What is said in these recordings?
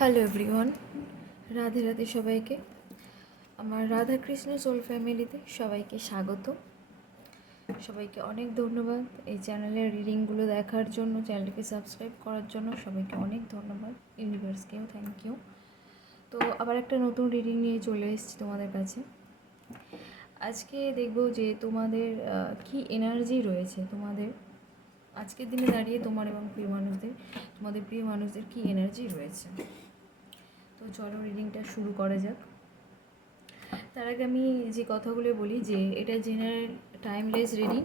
Hello everyone, Radhe Radhe সবাইকে। আমার Radhakrishna soul ফ্যামিলিতে সবাইকে স্বাগত। সবাইকে অনেক ধন্যবাদ এই চ্যানেলের রিডিংগুলো দেখার জন্য, চ্যানেলটিকে সাবস্ক্রাইব করার জন্য সবাইকে অনেক ধন্যবাদ। ইউনিভার্সকেও থ্যাংক ইউ। তো আবার একটা নতুন রিডিং নিয়ে চলে এসেছি তোমাদের কাছে। আজকে দেখব যে তোমাদের কি এনার্জি রয়েছে, তোমাদের আজকের দিনে দাঁড়িয়ে তোমার এবং তোমাদের প্রিয় মানুষদের কি এনার্জি রয়েছে। তো চলো রিডিংটা শুরু করা যাক। তার আগে আমি যে কথাগুলো বলি যে এটা জেনারেল টাইমলেস রিডিং,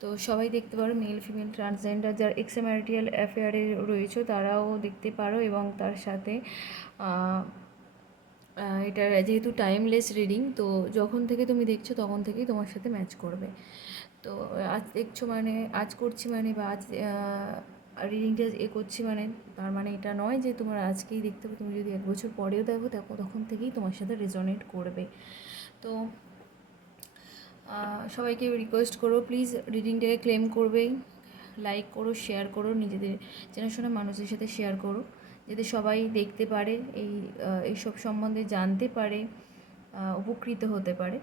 তো সবাই দেখতে পারো, মেল ফিমেল ট্রান্সজেন্ডার যারা এক্সট্রাম্যারিটাল অ্যাফেয়ারে রয়েছে তারাও দেখতে পারো। এবং তার সাথে এটা যেহেতু টাইমলেস রিডিং, তো যখন থেকে তুমি দেখছো তখন থেকেই তোমার সাথে ম্যাচ করবে। তো আজ দেখছো মানে আজ করছি মানে বা আজ রিডিংটা করছি মানে তার মানে এটা নয় যে তোমার আজকেই দেখতে হবে। তুমি যদি 1 বছর পরেও দেখো তখন থেকেই তোমার সাথে রেজনেট করবে। তো সবাইকে রিকোয়েস্ট করো, প্লিজ রিডিংটাকে ক্লেম করবে, লাইক করো, শেয়ার করো, নিজেদের চেনাশোনা মানুষের সাথে শেয়ার করো, যাতে সবাই দেখতে পারে, এইসব সম্বন্ধে জানতে পারে, উপকৃত হতে পারে।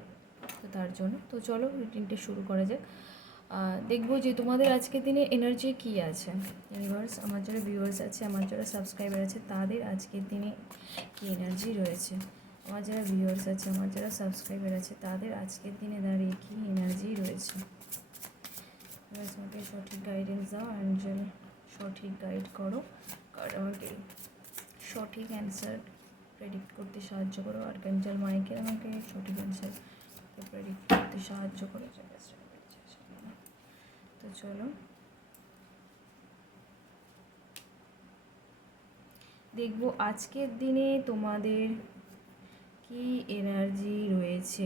তো তার জন্য তো চলো রিডিংটা শুরু করা যাক। দেখবো যে তোমাদের আজকের দিনে এনার্জি কী আছে। ইউনিভার্স, আমার যারা ভিউয়ার্স আছে, আমার যারা সাবস্ক্রাইবার আছে, তাদের আজকের দিনে কী এনার্জি রয়েছে। আমার যারা ভিউয়ার্স আছে, আমার যারা সাবস্ক্রাইবার আছে, তাদের আজকের দিনে দাঁড়িয়ে কী এনার্জি রয়েছে। আমাকে সঠিক গাইডেন্স দাও অ্যাঞ্জেল, সঠিক গাইড করো, কারণ আমাকে সঠিক অ্যান্সার প্রেডিক্ট করতে সাহায্য করো। আর্কাঞ্জেল মাইকেল আমাকে সঠিক অ্যান্সার প্রেডিক্ট করতে সাহায্য করো। তো চলো দেখবো আজকের দিনে তোমাদের কি এনার্জি রয়েছে।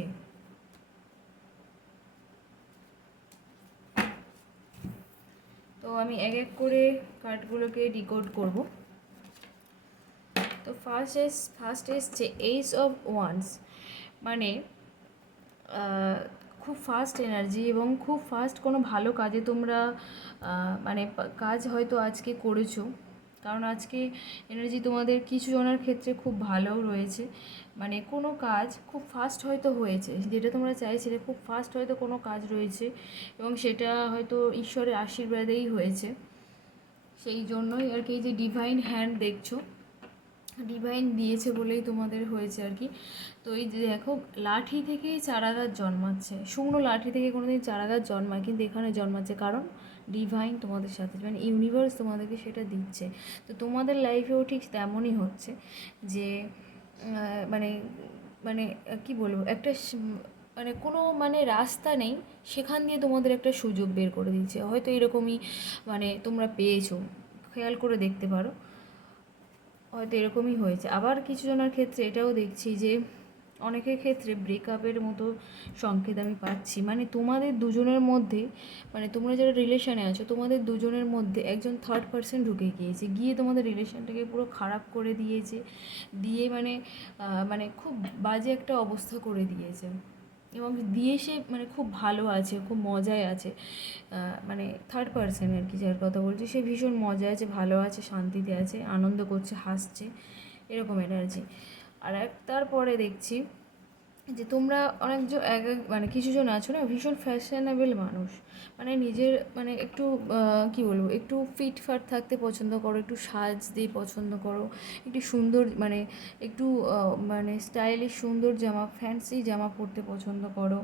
তো আমি এক এক করে কার্ডগুলোকে ডিকোড করব। তো ফার্স্ট এসছে এইস অফ ওয়ান্স, মানে খুব ফাস্ট এনার্জি এবং খুব ফাস্ট কোনো ভালো কাজে তোমরা মানে কাজ হয়তো আজকে করেছো, কারণ আজকে এনার্জি তোমাদের কিছু জনের ক্ষেত্রে খুব ভালো রয়েছে। মানে কোনো কাজ খুব ফাস্ট হয়তো হয়েছে, যেটা তোমরা চাইছিলে, খুব ফাস্ট হয়তো কোনো কাজ রয়েছে এবং সেটা হয়তো ঈশ্বরের আশীর্বাদেই হয়েছে। সেই জন্যই আর কি এই যে ডিভাইন হ্যান্ড দেখছো, ডিভাইন দিয়েছে বলেই তোমাদের হয়েছে আর কি। তো এই যে দেখো, লাঠি থেকেই চারাগাছ জন্মাচ্ছে, শুকনো লাঠি থেকে কোনোদিন চারাগাছ জন্মায়, কিন্তু এখানে জন্মাচ্ছে কারণ ডিভাইন তোমাদের সাথে, মানে ইউনিভার্স তোমাদেরকে সেটা দিচ্ছে। তো তোমাদের লাইফেও ঠিক তেমনই হচ্ছে যে মানে মানে কী বলবো, একটা মানে কোনো মানে রাস্তা নেই, সেখান দিয়ে তোমাদের একটা সুযোগ বের করে দিচ্ছে, হয়তো এরকমই মানে তোমরা পেয়েছো, খেয়াল করে দেখতে পারো, হয়তো এরকমই হয়েছে। আবার কিছু জনের ক্ষেত্রে এটাও দেখছি যে অনেকের ক্ষেত্রে ব্রেকআপের মতো সংকেত আমি পাচ্ছি। মানে তোমাদের দুজনের মধ্যে, মানে তোমরা যারা রিলেশনে আছো, তোমাদের দুজনের মধ্যে একজন থার্ড পার্সন ঢুকে গিয়েছে, গিয়ে তোমাদের রিলেশনটাকে পুরো খারাপ করে দিয়েছে, দিয়ে মানে মানে খুব বাজে একটা অবস্থা করে দিয়েছে। এবং দিয়ে সে মানে খুব ভালো আছে, খুব মজায় আছে, মানে থার্ড পার্সন আর কি যার কথা বলছি, সে ভীষণ মজায় আছে, ভালো আছে, শান্তিতে আছে, আনন্দ করছে, হাসছে, এরকম এনার্জি। আর তারপরে দেখছি যে তোমরা অনেকজন মানে কিছুজন আছো না, ভীষণ ফ্যাশনেবল মানুষ, মানে নিজের মানে একটু কী বলবো, একটু ফিটফাট থাকতে পছন্দ করো, একটু সাজ দিয়ে পছন্দ করো, একটু সুন্দর মানে একটু মানে স্টাইলিশ সুন্দর জামা, ফ্যান্সি জামা পরতে পছন্দ করো।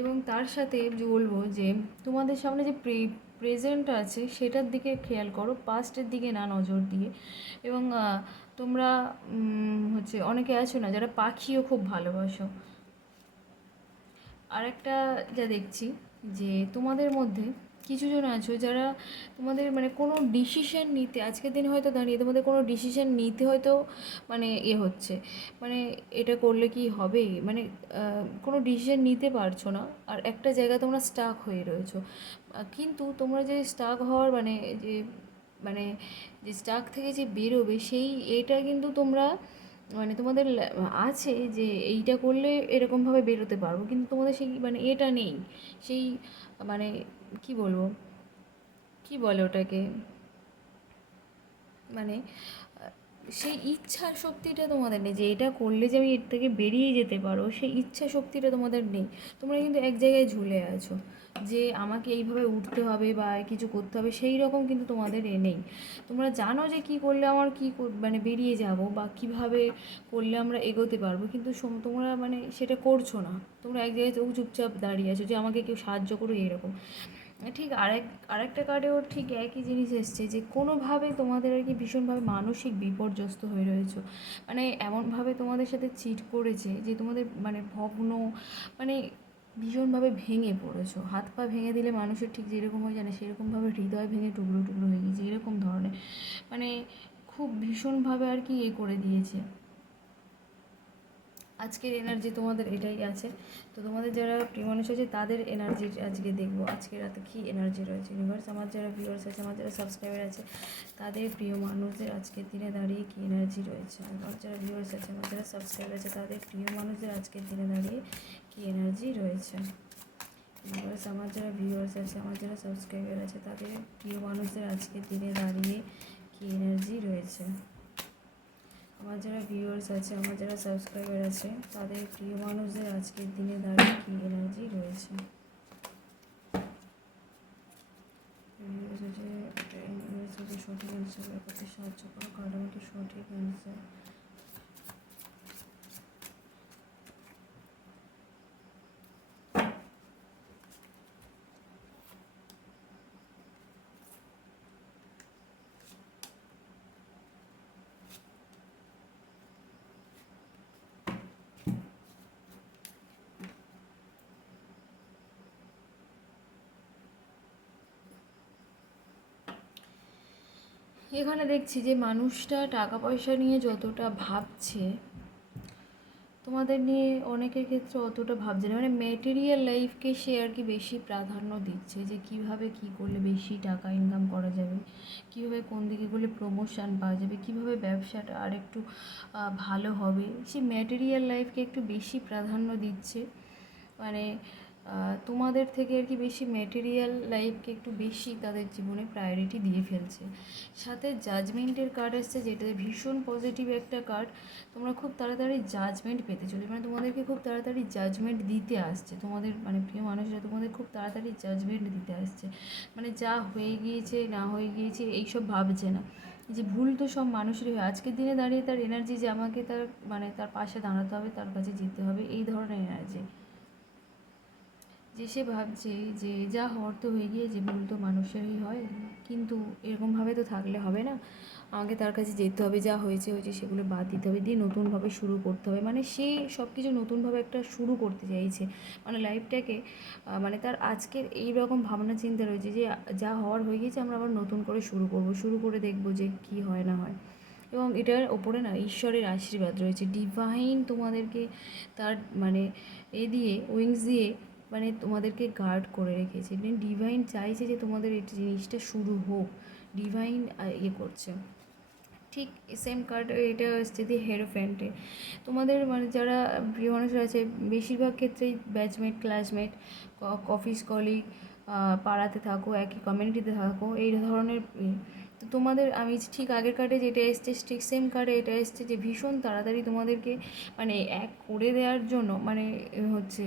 এবং তার সাথে যে বলবো যে তোমাদের সামনে যে প্রেজেন্ট আছে সেটার দিকে খেয়াল করো, পাস্টের দিকে না নজর দিয়ে। এবং তোমরা হচ্ছে অনেকে আছো না যারা পাখিও খুব ভালোবাসো। আর একটা যা দেখছি যে তোমাদের মধ্যে কিছুজন আছো যারা তোমাদের মানে কোনো ডিসিশন নিতে আজকের দিনে হয়তো দাঁড়িয়ে তোমাদের কোনো ডিসিশন নিতে হয়তো মানে হচ্ছে, মানে এটা করলে কি হবে, মানে কোনো ডিসিশন নিতে পারছো না, আর একটা জায়গায় তোমরা স্টাক হয়ে রয়েছো। কিন্তু তোমরা যে স্টাক হওয়ার মানে যে মানে যে স্টাক থেকে যে বেরোবে সেই এটা কিন্তু তোমরা মানে তোমাদের আছে যে এইটা করলে এরকমভাবে বেরোতে পারবো, কিন্তু তোমাদের সেই মানে এটা নেই, সেই মানে কি বলবো, কি বলে ওটাকে, মানে সেই ইচ্ছা শক্তিটা তোমাদের নেই যে এটা করলে যে আমি এর থেকে বেরিয়ে যেতে পারো, সেই ইচ্ছা শক্তিটা তোমাদের নেই। তোমরা কিন্তু এক জায়গায় ঝুলে আছো যে আমাকে এইভাবে উঠতে হবে বা কিছু করতে হবে, সেই রকম কিন্তু তোমাদের নেই। তোমরা জানো যে কি করলে আমার মানে বেরিয়ে যাব বা কিভাবে করলে আমরা এগোতে পারবো, কিন্তু তোমরা মানে সেটা করছো না। তোমরা এক জায়গায় চুপচাপ দাঁড়িয়ে আছো যে আমাকে কেউ সাহায্য করো এরকম। ঠিক আরেকটা কার্ডেও ঠিক একই জিনিস এসছে যে কোনোভাবে তোমাদের আর কি ভীষণভাবে মানসিক বিপর্যস্ত হয়ে রয়েছো। মানে এমনভাবে তোমাদের সাথে চিট করেছে যে তোমাদের মানে ভগ্ন, মানে ভীষণভাবে ভেঙে পড়েছো। হাত পা ভেঙে দিলে মানুষের ঠিক যেরকম হয়ে যায় না, সেরকমভাবে হৃদয় ভেঙে টুকরো টুকরো হয়ে গেছে, এরকম ধরনের মানে খুব ভীষণভাবে আর কি করে দিয়েছে। আজকের এনার্জি তোমাদের এটাই আছে। তো তোমাদের যারা প্রিয় মানুষ আছে তাদের এনার্জি আজকে দেখবো, আজকে রাতে কী এনার্জি রয়েছে ইউনিভার্স। আমার যারা ভিউয়ার্স আছে, আমার যারা সাবস্ক্রাইবার আছে, তাদের প্রিয় মানুষদের আজকের দিনে দাঁড়িয়ে কী এনার্জি রয়েছে। আমার যারা ভিউয়ার্স আছে, আমার যারা সাবস্ক্রাইবার আছে, তাদের প্রিয় মানুষদের আজকের দিনে দাঁড়িয়ে কী এনার্জি রয়েছে ইউনিভার্স। আমার যারা ভিউয়ার্স আছে, আমার যারা সাবস্ক্রাইবার আছে, তাদের প্রিয় মানুষদের আজকের দিনে দাঁড়িয়ে কী এনার্জি রয়েছে। আমার যারা ভিউয়ার্স আছে, আমার যারা সাবস্ক্রাইবার আছে, তাদের প্রিয় মানুষদের আজকের দিনে দাঁড়িয়ে কী এনার্জি রয়েছে। সঠিক অ্যান্সার বের করতে সাহায্য করো, কারণ আমাকে সঠিক অ্যান্সার। এখানে দেখছি যে মানুষটা টাকা পয়সা নিয়ে যতটা ভাবছে, তোমাদের নিয়ে অনেকের ক্ষেত্রে অতটা ভাবছে না। মানে ম্যাটেরিয়াল লাইফকে সে আর কি বেশি প্রাধান্য দিচ্ছে, যে কিভাবে কি করলে বেশি টাকা ইনকাম করা যাবে, কীভাবে কোন দিকে করলে প্রমোশন পাওয়া যাবে, কীভাবে ব্যবসাটা আর একটু ভালো হবে, সে ম্যাটেরিয়াল লাইফকে একটু বেশি প্রাধান্য দিচ্ছে। মানে তোমাদের থেকে আর কি বেশি ম্যাটেরিয়াল লাইফকে একটু বেশি তাদের জীবনে প্রায়োরিটি দিয়ে ফেলছে। সাথে জাজমেন্টের কার্ড আসছে, যেটা ভীষণ পজিটিভ একটা কার্ড। তোমরা খুব তাড়াতাড়ি জাজমেন্ট পেতে চলে, মানে তোমাদেরকে খুব তাড়াতাড়ি জাজমেন্ট দিতে আসছে। তোমাদের মানে প্রিয় মানুষরা তোমাদের খুব তাড়াতাড়ি জাজমেন্ট দিতে আসছে। মানে যা হয়ে গিয়েছে না হয়ে গিয়েছে এইসব ভাবছে না, যে ভুল তো সব মানুষেরই হয়। আজকের দিনে দাঁড়িয়ে তার এনার্জি যে আমাকে তার মানে তার পাশে দাঁড়াতে হবে, তার কাছে যেতে হবে, এই ধরনের এনার্জি। যে সে ভাবছে যে যা হওয়ার তো হয়ে গিয়েছে, ভুল তো মানুষেরই হয়, কিন্তু এরকমভাবে তো থাকলে হবে না, আমাকে তার কাছে যেতে হবে, যা হয়েছে হয়েছে সেগুলো বাদ দিতে হবে, দিয়ে নতুনভাবে শুরু করতে হবে। মানে সে সব কিছু নতুনভাবে একটা শুরু করতে চাইছে, মানে লাইফটাকে মানে তার আজকের এই রকম ভাবনা চিন্তা রয়েছে যে যা হওয়ার হয়ে গিয়েছে, আমরা আবার নতুন করে শুরু করে দেখবো যে কী হয় না হয়। এবং এটার ওপরে না ঈশ্বরের আশীর্বাদ রয়েছে, ডিভাইন তোমাদেরকে তার মানে দিয়ে উইংস দিয়ে মানে তোমাদেরকে গার্ড করে রেখেছে। ডিভাইন চাইছে যে তোমাদের এই জিনিসটা শুরু হোক, ডিভাইন করছে। ঠিক সেম কার্ড এটা আসছে দি হেরোফ্যান্টে। তোমাদের মানে যারা প্রিয় মানুষরা আছে, বেশিরভাগ ক্ষেত্রেই ব্যাচমেট, ক্লাসমেট, অফিস কলিগ, পাড়াতে থাকো, একই কমিউনিটিতে থাকো, এই ধরনের। তো তোমাদের আমি ঠিক আগের কার্ডে যেটা এসছে, ঠিক সেম কার্ডে এটা এসছে যে ভীষণ তাড়াতাড়ি তোমাদেরকে মানে এক করে দেওয়ার জন্য মানে হচ্ছে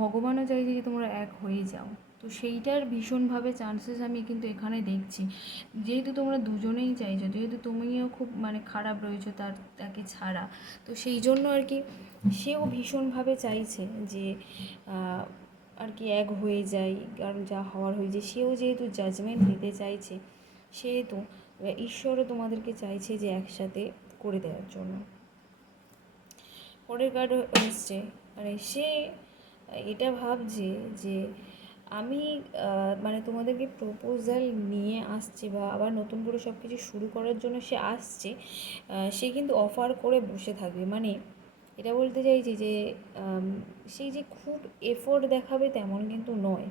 ভগবানও চাইছে যে তোমরা এক হয়ে যাও। তো সেইটার ভীষণভাবে চান্সেস আমি কিন্তু এখানে দেখছি, যেহেতু তোমরা দুজনেই চাইছো, যেহেতু তুমিও খুব মানে খারাপ রয়েছো তাকে ছাড়া, তো সেই জন্য আর কি সেও ভীষণভাবে চাইছে যে আর কি এক হয়ে যায়, কারণ যা হওয়ার হয়ে যায়। সেও যেহেতু জাজমেন্ট দিতে চাইছে, সেহেতু ঈশ্বরও তোমাদেরকে চাইছে যে একসাথে করে দেওয়ার জন্য। পরের কার্ড এসছে মানে সে এটা ভাবছে যে আমি মানে তোমাদেরকে প্রপোজাল নিয়ে আসছে বা আবার নতুন করে সব কিছু শুরু করার জন্য সে আসছে। সে কিন্তু অফার করে বসে থাকবে, মানে এটা বলতে চাইছি যে সেই যে খুব এফোর্ট দেখাবে তেমন কিন্তু নয়।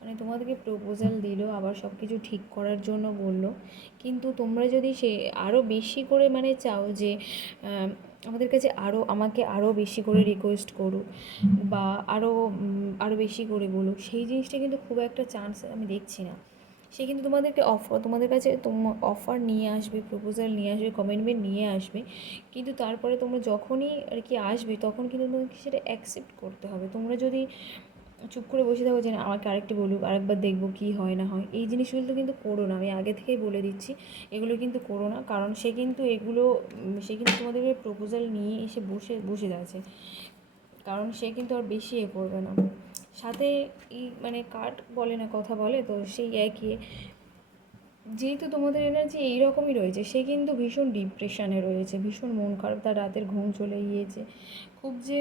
মানে তোমাদেরকে প্রপোজাল দিল, আবার সব কিছু ঠিক করার জন্য বললো, কিন্তু তোমরা যদি সে আরও বেশি করে মানে চাও যে আমাদের কাছে আমাকে আরও বেশি করে রিকোয়েস্ট করুক বা আরও বেশি করে বলুক, সেই জিনিসটা কিন্তু খুব একটা চান্স আমি দেখছি না। সে কিন্তু তোমাদেরকে তোমাদের কাছে অফার নিয়ে আসবে, প্রপোজাল নিয়ে আসবে, কমিটমেন্ট নিয়ে আসবে, কিন্তু তারপরে তোমরা যখনই আর কি আসবে তখন কিন্তু তোমাকে সেটা অ্যাকসেপ্ট করতে হবে। তোমরা যদি চুপ করে বসে থাকো যে না আমাকে আরেকটু বলুক, আরেকবার দেখবো কী হয় না হয়, এই জিনিসগুলো কিন্তু করো না, আমি আগে থেকেই বলে দিচ্ছি, এগুলো কিন্তু করো না। কারণ সে কিন্তু সে কিন্তু তোমাদেরকে প্রপোজাল নিয়ে এসে বসে বসে আছে, কারণ সে কিন্তু আর বেশি করবে না। সাথে মানে কার্ড বলে না, কথা বলে, তো সেই একই, যেহেতু তোমাদের এনার্জি এইরকমই রয়েছে, সে কিন্তু ভীষণ ডিপ্রেশনে রয়েছে, ভীষণ মন খারাপ, তার রাতের ঘুম চলে গিয়েছে খুব, যে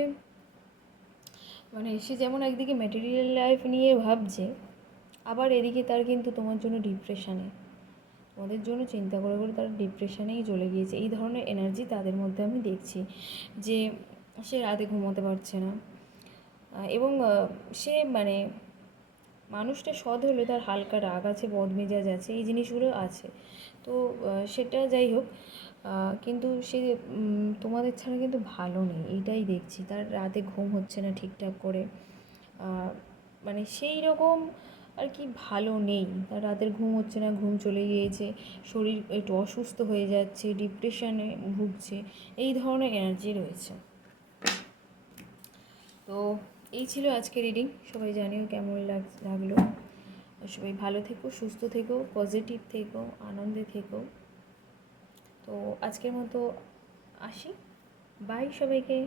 মানে সে যেমন একদিকে ম্যাটেরিয়াল লাইফ নিয়ে ভাবছে, আবার এদিকে তার কিন্তু তোমার জন্য ডিপ্রেশানে, তোমাদের জন্য চিন্তা করে করে তার ডিপ্রেশনেই চলে গিয়েছে। এই ধরনের এনার্জি তাদের মধ্যে আমি দেখছি, যে সে রাতে ঘুমোতে পারছে না, এবং সে মানে মানুষটা সৎ হলে তার হালকা রাগ আছে, বদমেজাজ আছে, এই জিনিসগুলো আছে। তো সেটা যাই হোক, কিন্তু সে তোমাদের ছাড়া কিন্তু ভালো নেই, এইটাই দেখছি। তার রাতে ঘুম হচ্ছে না ঠিকঠাক করে, মানে সেই রকম আর কি ভালো নেই, তার রাতের ঘুম হচ্ছে না, ঘুম চলে গিয়েছে, শরীর একটু অসুস্থ হয়ে যাচ্ছে, ডিপ্রেশনে ভুগছে, এই ধরনের এনার্জি রয়েছে। তো এই ছিল আজকে রিডিং। সবাই জানিও কেমন লাগলো। সবাই ভালো থেকো, সুস্থ থেকো, পজিটিভ থেকো, আনন্দে থেকো। তো আজকের মতো আসি, বাই সবাইকে।